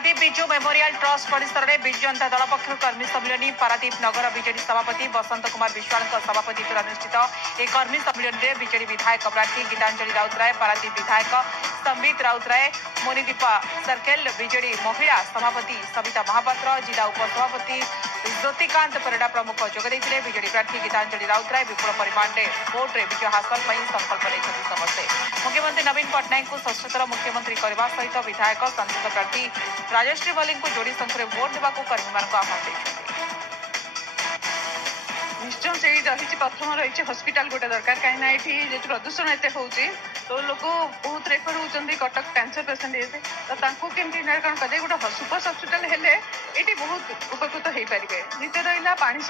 Paradip Biju memorial trust परिसर में विजु जनता दल पक्ष कर्मी सम्मिलन पारादीप नगर बीजेडी सभापति बसंत कुमार विश्वाल सभापति अनुष्ठित एक कर्मी सम्मिलन में बीजेडी विधायक प्रार्थी गीतांजलि राउतराय पारादीप विधायक संबित राउतराय मोनिदीपा सर्केल बीजेडी महिला सभापति सविता महापात्र जिला उपसभापति ज्योतिकांत परिड़ा प्रमुख जोगदे बीजेडी प्रार्थी गीतांजलि राउतराय विपुल परिमाण में भोट में विजय हासिल संकल्प नहीं समस्ते मुख्यमंत्री नवीन पट्टनायक को षष्ठथर मुख्यमंत्री करने सहित विधायक सांसद प्रार्थी राजश्री मल्लिक को जोड़ी संख्या भोट देवा कर्मी मान आह्वान देते निश्चय से रही प्रथम रही हस्पिटाल गोटे दरकार कहीं जो प्रदूषण एत हो तो लोक बहुत रेफर होती कटक कैंसर पेसेंट ये तो केमती निराकरण कर गोटे सुपर हस्पिटाल हेले ये बहुत उपकृत हो पारे द्वितीय रहा पानी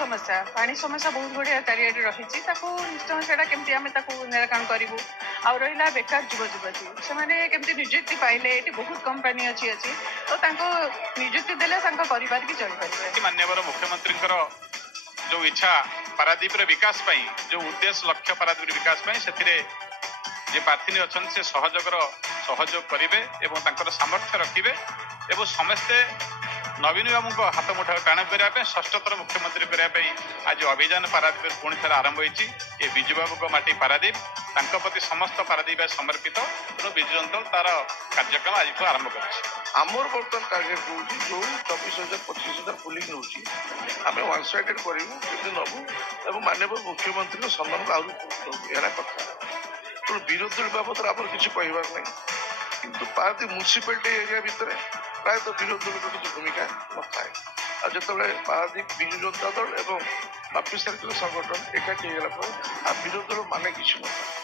समस्या बहुत बढ़िया चारिड़े रही निश्चय से केमती आम निराकरण करूँ आ रहा बेकार युवती से केमती निजुक्ति पाइले ये बहुत कंपानी अच्छी तो निजुक्ति देले परिवार भी चल पारे माननीय मुख्यमंत्री जो इच्छा पारादीप विकास पाई जो उद्देश्य लक्ष्य पारादीप विकास पाई से प्रार्थी अच्छा से सहयोग करेंगे सामर्थ्य रखिए और समस्ते नवीन बाबू को हाथ मुठा टाण करने षष्ठथर मुख्यमंत्री करने आज अभियान पारादीप पुणी थे आरंभ होती विजु बाबू माटी पारादीप प्रति समस्त पारादीप समर्पित तेणु विजु जनता तार कार्यक्रम आज आरंभ कर बर्तमान टार्गेट हूँ जो 24,000-25,000 पुलिंग होमें वन साइडेड करूँ नबू और माननीय मुख्यमंत्री सम्मान को आहरी कथा तो विरोध बाबद आम किसी कहबार ना कि पारादीप म्यूनिसिपालिटी एरिया भितर प्रायतः विरोध दल किसी भूमिका न थाए आ जो पारादीप विजु जनता दल और बापी सर्किल संगठन एकाठी होगा विरोध दल माने किसी न